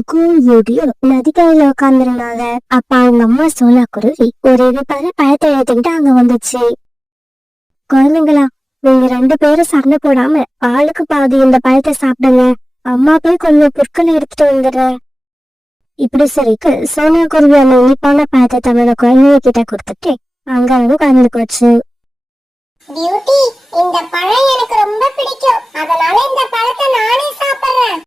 குக்கும் யூடியும் நதிக்கரையில உட்காந்துருந்தாங்க. அப்ப அவங்க அம்மா சோனா குருவி ஒரு இனிப்பான பழத்தை எடுத்துக்கிட்டு அங்க வந்துச்சு. குழந்தைங்களா, நீங்க 2 பேரும் சண்டை போடாம ஆளுக்கு பாதி இந்த பழத்தை சாப்பிடுங்க. அம்மா போய் கொஞ்சம் புற்களை எடுத்துட்டு வந்துடுறேன். இப்படி சொல்லிட்டு சோனா குருவி அந்த இனிப்பான பழத்தை தன்னோட குழந்தைங்க கிட்ட கொடுத்துட்டு அங்க வந்து கலந்து போச்சு. பியூட்டி, இந்த பழம் எனக்கு ரொம்ப பிடிக்கும், அதனால இந்த பழத்தை நானே சாப்பிடுறேன்.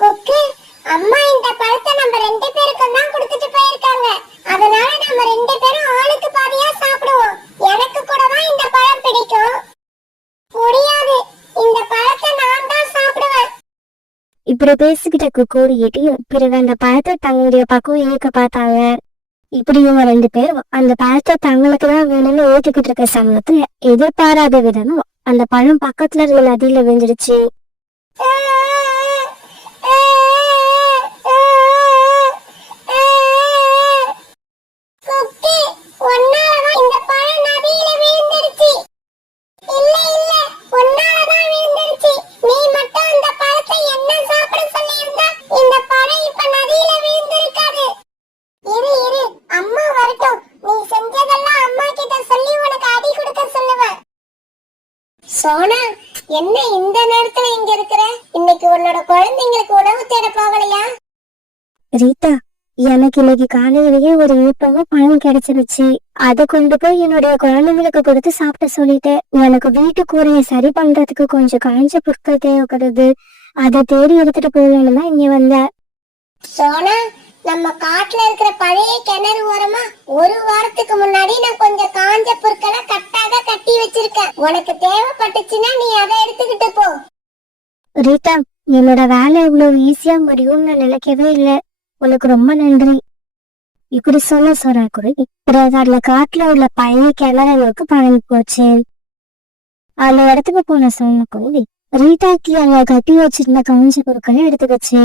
குக்கு, அம்மா இந்த பழத்தை நம்ம 2 பேருக்கும் தான் கொடுத்துட்டு போயிருக்காங்க, அதனால நம்ம 2 பேரும் ஆளுக்கு பாதியா சாப்பிடுவோம். எனக்கு கூட தான் இந்த பழம் பிடிக்கும். முடியாது, இந்த பழத்தை நான் தான் சாப்பிடுவேன். இப்படி பேசிக்கிட்ட குக்கூடியும் பிறகு அந்த பழத்தை தங்களுடைய பக்கம் இழுக்க பார்த்தாங்க. இப்படி இவங்க 2 பேரும் அந்த பழத்தை தங்களுக்கு தான் வேணும்னு ஏத்துக்கிட்டு இருக்க சமயத்துல எதிர்பாராத விதமும் அந்த பழம் பக்கத்துல இருந்த நதியில விழுந்துடுச்சு. சோனா, என்ன இந்த நேரத்துல இங்க இருக்கிற? இன்னைக்கு உன்னோட குழந்தைங்களுக்கு உணவு தேட போகலையா? ரீதா, எனக்கு இன்னைக்கு காலையிலேயே ஒரு விருப்பமா பழம் கிடைச்சிருச்சு. அதை கொண்டு போய் என்னுடைய குழந்தைங்களுக்கு கொடுத்து சாப்பிட சொல்லிட்டேன். எனக்கு வீட்டு கூரையை சரி பண்றதுக்கு கொஞ்சம் காய்ஞ்ச பொருட்கள் தேவைப்படுது. அதை தேடி எடுத்துட்டு போகணும்னு தான் இங்க வந்தேன். சோனா, நம்ம காட்டுல இருக்கிற பழைய கிணறு ஓரமா ஒரு வாரத்துக்கு முன்னாடி நான் கொஞ்சம் காஞ்ச பொருட்களை கட்டாக கட்டி வச்சிருக்கேன். உனக்கு தேவைப்பட்டுச்சுன்னா நீ அதை எடுத்துக்கிட்டு போ. ரீதா, என்னோட வேலை இவ்வளவு ஈஸியா முடியும்னு நான் நினைக்கவே இல்லை. உனக்கு ரொம்ப நன்றி. இப்படி சொன்ன குருவி பிறகு அதுல காட்டுல உள்ள பழைய கிணறு நோக்கி பழகி போச்சு. அந்த இடத்துக்கு போன சொன்ன குருவி ரீதாக்கு அங்க கட்டி வச்சிருந்த காஞ்ச பொருட்களை எடுத்துக்கிச்சு.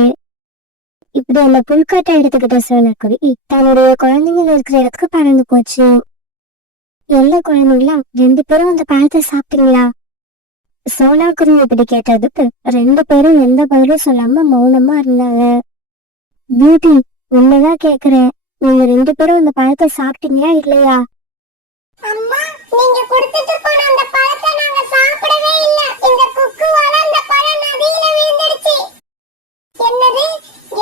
இப்படி அந்த புல்காட்டை எடுத்துக்கிட்ட சோனாக்குருவி தன்னுடைய குழந்தைங்க இருக்கிற இடத்துக்கு பறந்து போச்சு. எல்லா குழந்தைங்களா 2 பேரும் அந்த பழத்தை சாப்பிட்டீங்களா? சோனாக்குருவி இப்படி கேட்டதுக்கு 2 பேரும் எந்த பதிலும் சொல்லாம மௌனமா இருந்தாங்க. பியூட்டி, உண்மைதான் கேக்குறேன், நீங்க 2 பேரும் அந்த பழத்தை சாப்பிட்டீங்களா இல்லையா? அம்மா, நீங்க கொடுத்துட்டு போன அந்த பழத்தை நாங்க சாப்பிடவே இல்ல. இந்த குக்குவால அந்த பழம் நதியில வீழ்ந்துடுச்சு. என்னது,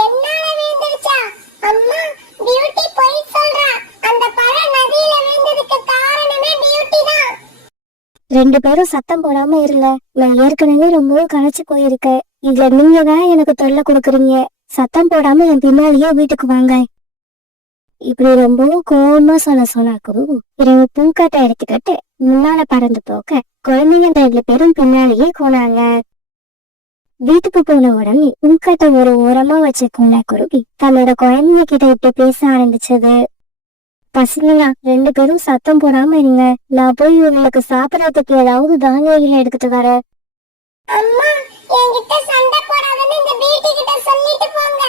என்னால வீழ்ந்துடுச்சா? அம்மா, பியூட்டி போய் சொல்றா. அந்த பழம் நதியில வீழ்ந்ததுக்கு காரணமே பியூட்டி தான். 2 பேரும் சத்தம் போடாம இருங்க. நான் ஏற்கனவே ரொம்பவும் களைச்சு போயிருக்கேன். இதுல நீங்க தான் எனக்கு தொல்லை கொடுக்குறீங்க. சத்தம் போடாம என் பின்னாலேயே வீட்டுக்கு வாங்க. இப்படி ரொம்பவும் கோபமா சோனாக்குருவி பிறகு பூக்காட்டை எடுத்துக்கிட்டு முன்னால பறந்து போக குழந்தைங்க 2 பேரும் பின்னாலேயே போனாங்க. வீட்டுக்கு போன உடனே பூக்காட்டை ஒரு ஓரமா வச்ச சோனாக்குருவி தன்னோட குழந்தைங்க கிட்ட இப்படி பேச ஆரம்பிச்சது. பசங்களா, 2 பேரும் சத்தம் போடாம இருங்க. நான் போய் உங்களுக்கு சாப்பிடறதுக்கு ஏதாவது தானியங்களை எடுத்துட்டு வரேன். அம்மா, என்கிட்ட சண்டை போடாதன்னு இந்த பியூட்டி கிட்ட சொல்லிட்டு போங்க.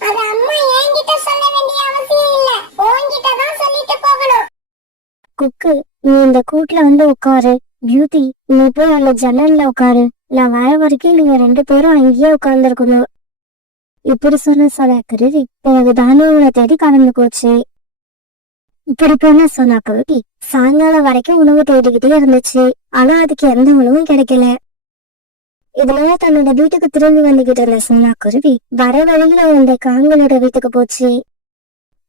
அது அம்மா என்கிட்ட சொல்ல வேண்டிய அவசியம் இல்ல, உன்கிட்ட தான் சொல்லிட்டு போகணும். குக்கு, நீ இந்த கூட்டுல வந்து உட்காரு. பியூட்டி, நீ போய் அந்த ஜன்னல்ல உட்காரு. நான் வர வரைக்கும் நீங்க 2 பேரும் அங்கேயே உட்கார்ந்துருக்கணும். இப்படி சோனாக்குருவி பிறகு தானியங்களை தேடி கலந்து போச்சு. இப்படி போன சோனாக்குருவி சாயங்காலம் வரைக்கும் உணவு தேடிக்கிட்டே இருந்துச்சு. ஆனா அதுக்கு எந்த உணவும் கிடைக்கல. இதனால தன்னோட வீட்டுக்கு திரும்பி வந்துகிட்டு இருந்த சோனாக்குருவி வர வழியில அந்த காங்களோட வீட்டுக்கு போச்சு.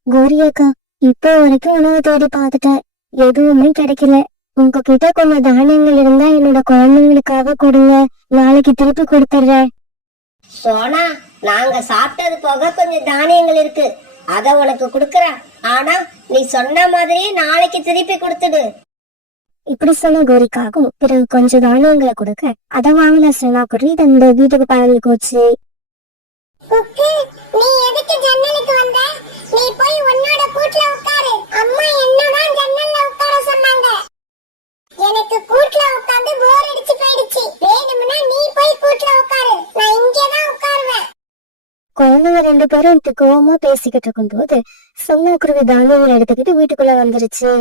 கோரி அக்கா, இப்போ வரைக்கும் உணவு தேடி பார்த்துட்டேன், எதுவுமே கிடைக்கல. உங்ககிட்ட கொஞ்சம் தானியங்கள் இருந்தா என்னோட குழந்தைங்களுக்காக கொடுங்க, நாளைக்கு திருப்பி கொடுத்துடுறேன். சோனா, நாங்க சாப்பிட்டது போக கொஞ்சம் தானியங்கள் இருக்கு, அத உனக்கு கொடுக்கறேன். ஆனா நீ சொன்ன மாதிரியே நாளைக்கு திருப்பி கொடுத்துடு. இப்படி சொன்ன கோரிக்காகவும் பிறகு கொஞ்சம் தானியங்களை கொடுக்க அதை வாங்கின சோனாக்குருவி இந்த வீட்டுக்கு பறந்து போச்சு. குக்கு, நீ எதுக்கு ஜன்னலுக்கு வந்த? நீ போய் உன்னோட கூட்ல உட்காரு. அம்மா என்னதான் ஜன்னல்ல உட்கார சொன்னாங்க. எனக்கு கூட்ல உட்கார்ந்து போர் அடிச்சு போயிடுச்சு. வேணும்னா நீ போய் கூட்ல உட்காரு, நான் இங்கே தான் உட்காருவேன். குழந்தைங்க 2 பேரும் கோவமா பேசிக்கிட்டு இருக்கும் போது சோனாக்குருவி தானியங்களை எடுத்துக்கிட்டு வீட்டுக்குள்ள வந்துருச்சு.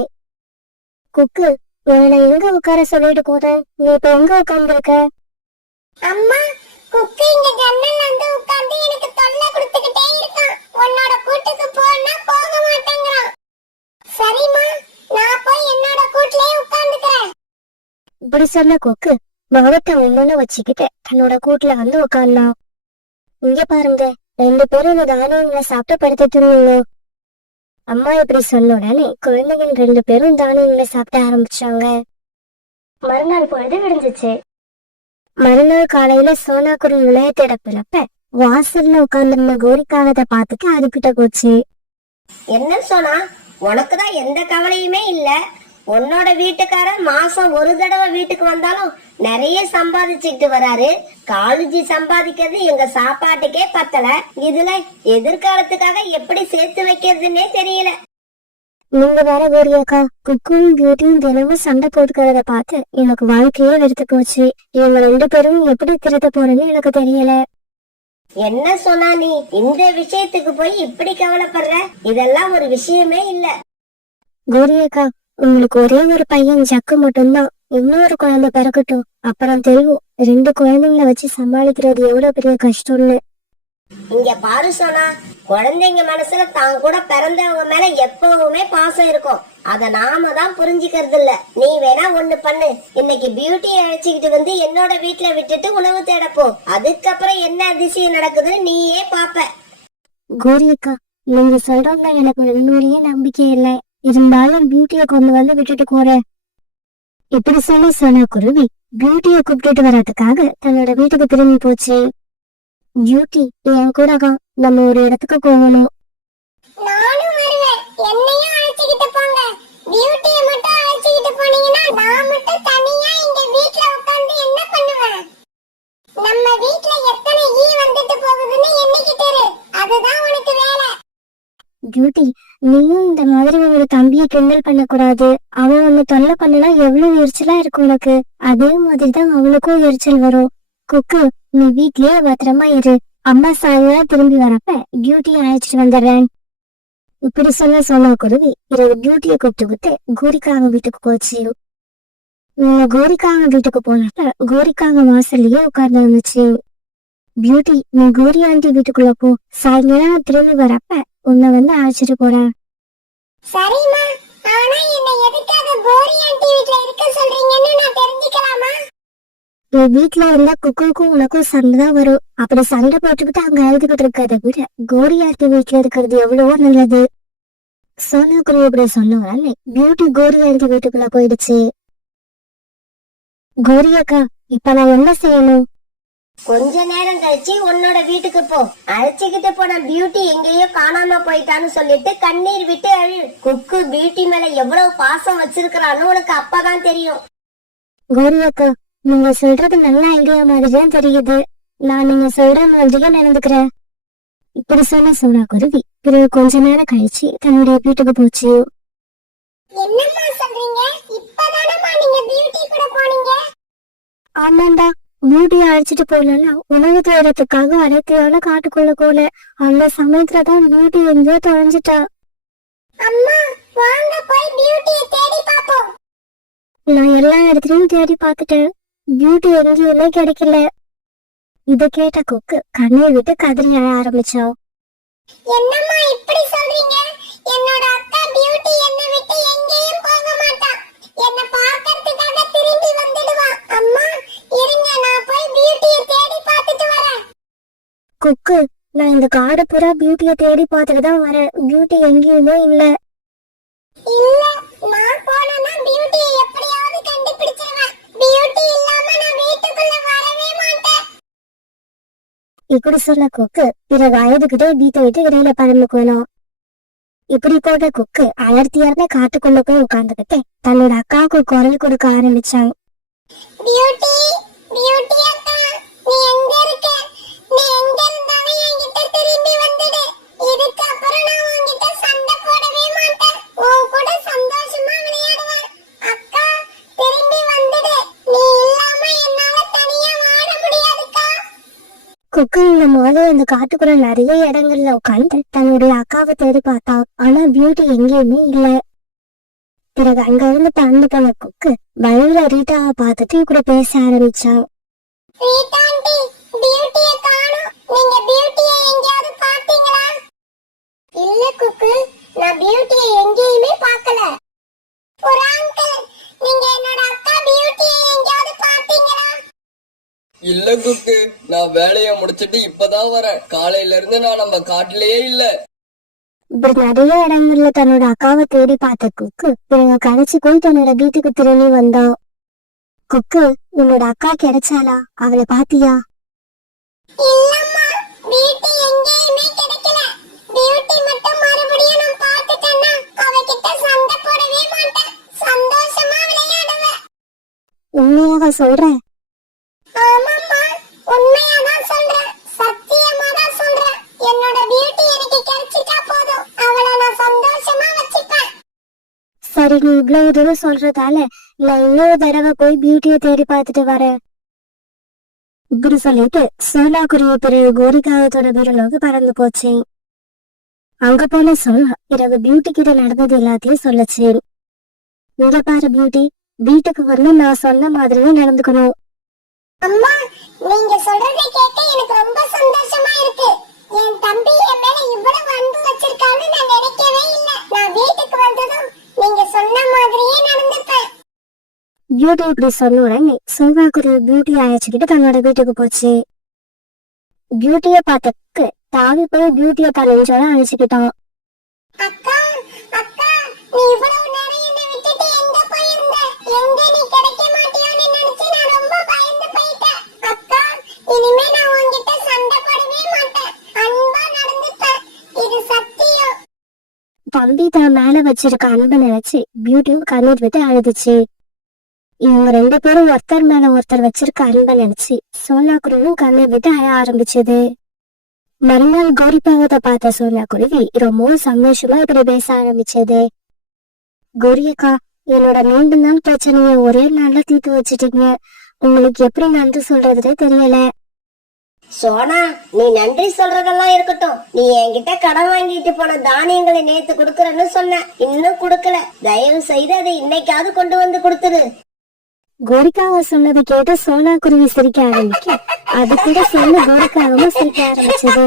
குக்கு, உன்னை எங்க உட்கார சொல்லிட்டு போறேன், நீ இப்ப எங்க உட்கார்ந்துருக்க? அம்மா, குக்கு இங்க ஜன்னல்ல வந்து உட்கார்ந்து எனக்கு தொல்லை உன்னோட கூட்டுக்கு போனா போக மாட்டேங்கிறான். சரிம்மா, நான் போய் என்னோட கூட்டிலே உட்கார்ந்துக்கிறேன். இப்படி சொன்ன கொக்கு முகத்தை ஒண்ணுன்னு வச்சுக்கிட்டு தன்னோட கூட்டுல வந்து உட்கார்ந்தான். இங்க பாருங்க, 2 பேரும் இந்த தானியங்களை சாப்பிட்டு படுத்து தூங்குங்க. அம்மா இப்படி சொன்ன உடனே குழந்தைகள் 2 பேரும் தானியங்களை சாப்பிட ஆரம்பிச்சாங்க. மறுநாள் பொழுது விடிஞ்சிச்சு. மறுநாள் காலையில சோனா குருவி விளையாட்டு இடப்பிலப்ப வாசல்ல உட்கார்ந்திருந்த கோரிக்காகத்தை பார்த்துட்டு அதுகிட்ட போச்சு. என்ன சொன்னா, உனக்குதான் எந்த கவலையுமே இல்ல. உன்னோட வீட்டுக்காரர் மாசம் ஒரு தடவை வீட்டுக்கு வந்தாலும் நிறைய சம்பாதிச்சுக்கிட்டு வராரு. காலேஜி சம்பாதிக்கிறது எங்க சாப்பாட்டுக்கே பத்தல. இதுல எதிர்காலத்துக்காக எப்படி சேர்த்து வைக்கிறதுன்னே தெரியல. நீங்க வேற கோரியாக்கா, குக்கும் பியூட்டியும் தினமும் சண்டை போட்டுக்கிறத பார்த்து எனக்கு வாழ்க்கையே வெறுத்து போச்சு. இவங்க 2 பேரும் எப்படி திருத்த போறேன்னு எனக்கு தெரியல. என்ன சொன்னா நீ இந்த விஷயத்துக்கு போய் இப்படி கவலைப்படுற? இதெல்லாம் ஒரு விஷயமே இல்ல. கோரியாக்கா, உங்களுக்கு ஒரே ஒரு பையன் ஜக்கு மட்டும்தான். இன்னொரு குழந்தை பிறக்கட்டும், அப்புறம் தெரியும் 2 குழந்தைங்களை வச்சு சமாளிக்கிறது எவ்வளவு பெரிய கஷ்டம்னு. இங்க பாரு சோனா, குழந்தைங்க மனசுல தான் கூட பிறந்தவங்க மேல எப்பவுமே பாசம் இருக்கும். அத நாம தான் புரிஞ்சுக்கிறது இல்ல. நீ வேணா ஒண்ணு பண்ணு, இன்னைக்கு பியூட்டியை அழைச்சிக்கிட்டு வந்து என்னோட வீட்டுல விட்டுட்டு உணவு தேடப்போ. அதுக்கப்புறம் என்ன அதிசயம் நடக்குதுன்னு நீயே பாப்ப. கோரியக்கா, நீங்க சொல்றவங்க எனக்கு உண்மையிலேயே நம்பிக்கை இல்லை. இருந்தாலும் பியூட்டியை கொண்டு வந்து விட்டுட்டு போறேன். இப்படி சொல்லி சொன்ன குருவி பியூட்டியை கூப்பிட்டுட்டு வர்றதுக்காக தன்னோட வீட்டுக்கு திரும்பி போச்சு. பியூட்டி, என் கூட வா, நம்ம ஒரு இடத்துக்கு போகணும். நானும் வருவேன். என்னையும் அழைச்சிக்கிட்டு போங்க. பியூட்டியை மட்டும் அழைச்சிக்கிட்டு போனீங்கன்னா நான் மட்டும் தனியா இங்க வீட்ல உட்கார்ந்து என்ன பண்ணுவேன்? நம்ம வீட்ல எத்தனை ஈ வந்துட்டு போகுதுன்னு எண்ணிக்கிட்டு இரு. அதுதான் உனக்கு வேலை. பியூட்டி, நீயும் இந்த மாதிரி உங்க தம்பியை கிண்டல் பண்ணக்கூடாது. அவன் உன்னை தொல்லை பண்ணனா எவ்வளவு எரிச்சலா இருக்கும் உனக்கு. அதே மாதிரிதான் அவளுக்கும் எரிச்சல் வரும். குக்கு, நீ வீட்லயே பத்திரமா இரு. அம்மா சாயங்காலம் திரும்பி வரப்ப பியூட்டியை அழைச்சிட்டு வந்துடுறேன். இப்படி சொன்ன குருவி இரவு பியூட்டியை கூப்பிட்டு கோரிக்காக வீட்டுக்கு போச்சு. கோரிக்காக வீட்டுக்கு போனப்ப கோரிக்காக வாசல்லையே உட்கார்ந்து இருந்துச்சு. பியூட்டி, நீ கோரி ஆண்டி வீட்டுக்குள்ள போ. சாயங்காலம் திரும்பி வரப்ப உன்னை வந்து அழைச்சிட்டு போறேன். சரிம்மா, ஆனா என்ன எதுக்காக கோரி ஆண்டி வீட்ல இருக்க சொல்றீங்கன்னு நான் தெரிஞ்சுக்கலாமா? நீ வீட்டுல இருந்தா குக்குக்கும் உனக்கும் சண்டை தான் வரும். அப்படி சண்டை போட்டுக்கிட்டு அங்க அழுதுகிட்டு இருக்கிறத விட கோரி ஆண்டி வீட்டுல இருக்கிறது எவ்வளவோ நல்லது. சோனா குருவி இப்படி சொன்னவரானே பியூட்டி கோரி ஆண்டி வீட்டுக்குள்ள போயிடுச்சு. கோரி அக்கா, இப்ப நான் என்ன செய்யணும்? கொஞ்ச நேரம் கழிச்சு உன்னோட வீட்டுக்கு போ. அழைச்சுக்கிட்டு போன பியூட்டி எங்கேயோ காணாம போயிட்டான்னு சொல்லிட்டு கண்ணீர் விட்டு அழு. குக்கு பியூட்டி மேல எவ்வளவு பாசம் வச்சிருக்கிறான்னு உனக்கு அப்பதான் தெரியும். கோரி அக்கா, நீங்க சொல்றது நல்ல ஐடியா மாதிரிதான் தெரியுது. நான் நீங்க சொல்ற மாதிரியே நடந்துக்கிறேன். இப்படி சொன்ன சோனா குருவி பிறகு கொஞ்ச நேரம் கழிச்சு தன்னுடைய வீட்டுக்கு போச்சு. என்னம்மா சொல்றீங்க? இப்பதானம்மா நீங்க பியூட்டி கூட போனீங்க? ஆமாண்டா, பியூட்டியை அழைச்சிட்டு போகலன்னா உணவு தேடுறதுக்காக அடைக்கையால காட்டுக்குள்ள போல. அந்த சமயத்துலதான் பியூட்டி எங்கேயோ தொலைஞ்சிட்டா. அம்மா, வாங்க போய் பியூட்டியை தேடி பாப்போம். நான் எல்லா இடத்துலயும் தேடி பார்த்துட்டேன். பியூட்டி எங்கேயுமே கிடைக்கல. இத கேட்ட கொக்கு கண்ணை விட்டு கதறி அழ ஆரம்பிச்சா. என்னம்மா இப்படி சொல்றீங்க? என்னோட அக்கா பியூட்டி என்னை விட்டு எங்கேயும் போக மாட்டா. என்ன பார்க்கிறதுக்காக திரும்பி வந்துடுவா. அம்மா, இருங்க, நான் போய் பியூட்டியை தேடி பார்த்துட்டு வரேன். கொக்கு, நான் இந்த காடு பூரா பியூட்டியை தேடி பார்த்துட்டு தான் வரேன். பியூட்டி எங்கேயுமே இல்ல. இல்ல, நான் போனா பியூட்டியை எப்படியாவது கண்டுபிடிச்சிருவேன். பியூட்டி இல்லாம நான் வீட்டுக்குள்ள வரவே மாட்டேன். இப்படி சொன்ன கொக்கு பிறகு அழுதுகிட்டே வீட்டை விட்டு இடையில பறந்துக்கணும். இப்படி போட்ட கொக்கு அடர்த்தியான காட்டுக்குள்ள போய் உட்கார்ந்துகிட்டே தன்னோட அக்காவுக்கு குரல் கொடுக்க ஆரம்பிச்சாங்க. பியூட்டி, பியூட்டி அக்கா, நீ எங்க இருக்க? நீ எங்க இருந்தாலும் என்கிட்ட திரும்பி வந்துடு. இதுக்கு அப்புறம் நான் உன்கிட்ட சண்டை போடவே மாட்டேன். உன் கூட சந்தோஷமா விளையாடுவேன். அக்கா, திரும்பி வந்துடு. நீ இல்லாம என்னால தனியா வாழ முடியாதுக்கா. கொக்கு இந்த மாதிரி அந்த காட்டுக்குள்ள நிறைய இடங்கள்ல உட்காந்து தன்னுடைய அக்காவை தேடி பார்த்தா. ஆனா பியூட்டி எங்கேயுமே இல்ல. பிறகு அங்க இருந்து பறந்து போன கொக்கு வழியில ரீட்டாவை பார்த்துட்டு கூட பேச ஆரம்பிச்சான். ரீட்டா ஆண்டி, பியூட்டியை காணோம். நீங்க பியூட்டியை எங்கேயாவது பாத்தீங்களா? இல்ல குக்கு, நான் பியூட்டியை எங்கேயுமே பார்க்கல. ஒரு அங்கிள், நீங்க என்னோட அக்கா பியூட்டியை எங்கேயாவது பார்த்தீங்களா? இல்ல குக்கு, நான் வேலைய முடிச்சிட்டு இப்பதான் வரேன். காலையில இருந்து நான் நம்ம காட்டுலயே இல்ல. இப்படி நிறைய இடங்கள்ல தன்னோட அக்காவை தேடி பார்த்த குக்கு இவங்க கடைச்சு போய் தன்னோட வீட்டுக்கு திரும்பி வந்தான். குக்கு, உன்னோட அக்கா கிடைச்சாளா? அவளை பாத்தியா? இல்லம்மா, பியூட்டி எங்கேயுமே கிடைக்கல. பியூட்டி மட்டும் மறுபடியும் நான் பார்த்துட்டேன்னா அவகிட்ட சண்டை போடவே மாட்டேன். சந்தோஷமா விளையாடுவேன். உண்மையாக சொல்றேன்? ஆமாம்மா, உண்மையாதான் சொல்றேன். சத்தியமா தான் சொல்றேன். என்னோட பியூட்டி எனக்கு கிடைச்சிட்டா போதும். அவளை நான் சந்தோஷமா வச்சுப்பேன். சரி, நீ இவ்வளவு தூரம் சொல்றதால நான் இன்னொரு தடவை போய் பியூட்டியை தேடி பார்த்துட்டு வரேன். இப்படி சொல்லிட்டு சோனா குருவி பிறகு கோரிக்காகத்தோட வீரலோக்கு பறந்து போச்சு. அங்க போன சோனா இரவு பியூட்டி கிட்ட நடந்தது எல்லாத்தையும் சொல்லுச்சு. இங்க பாரு பியூட்டி, வீட்டுக்கு வந்து நான் சொன்ன மாதிரியே நடந்துக்கணும். அம்மா, நீங்க சொல்றதை கேட்க எனக்கு ரொம்ப சந்தோஷமா இருக்கு. என் தம்பி என் மேல இவ்வளவு அன்பு வச்சிருக்கான்னு நான் நினைக்கவே இல்ல. நான் வீட்டுக்கு வந்ததும் நீங்க சொன்ன மாதிரியே நடந்துப்பேன். பியூட்டி இப்படி சொன்ன உடனே சோனா குருவி பியூட்டி அழைச்சுக்கிட்டு தன்னோட வீட்டுக்கு போச்சு. பியூட்டிய பார்த்தக்கு தாவி போய் பியூட்டிய தன்னையோட அழைச்சுக்கிட்டான். அக்கா, அக்கா, நீ இவ்வளவு நேரம் என்னை விட்டுட்டு எங்க போயிருந்த? எங்க நீ கிடைக்க மாட்டியோன்னு நினைச்சு நான் ரொம்ப பயந்து போயிட்டேன். அக்கா, இனிமே நான் உன்கிட்ட சண்டை போடவே மாட்டேன். அன்பா நடந்துப்பேன். இது சத்தியம். தம்பி தான் மேல வச்சிருக்க அன்பை நினைச்சு பியூட்டியும் கண்ணீர் விட்டு அழுதுச்சு. இவங்க ரெண்டு பேரும் ஒருத்தர் மேல ஒருத்தர் வச்சிருக்க அன்பை நினைச்சு சோனா குருவியும் கண்ணீர் விட்டு அழ ஆரம்பிச்சது. மறுநாள் கோரிப்பாவத்தை பார்த்த சோனா குருவி ரொம்பவும் சந்தோஷமா இப்படி பேச ஆரம்பிச்சது. கோரியக்கா, என்னோட நீண்ட நாள் பிரச்சனைய ஒரே நாள்ல தீர்த்து வச்சுட்டீங்க. உங்களுக்கு எப்படி நன்றி சொல்றதுனே தெரியல. சோனா, நீ நன்றி சொல்றதெல்லாம் இருக்கட்டும். நீ என்கிட்ட கடன் வாங்கிட்டு போன தானியங்களை நேத்து குடுக்கறேன்னு சொன்ன, இன்னும் குடுக்கல. தயவு செய்து அதை இன்னைக்காவது கொண்டு வந்து கொடுத்துரு. கோரிக்காவை சொன்னதை கேட்டு சோனா குருவி சிரிக்க ஆரம்பிக்க அது கூட சேர்ந்து கோரிக்காவும் சிரிக்க ஆரம்பிச்சது.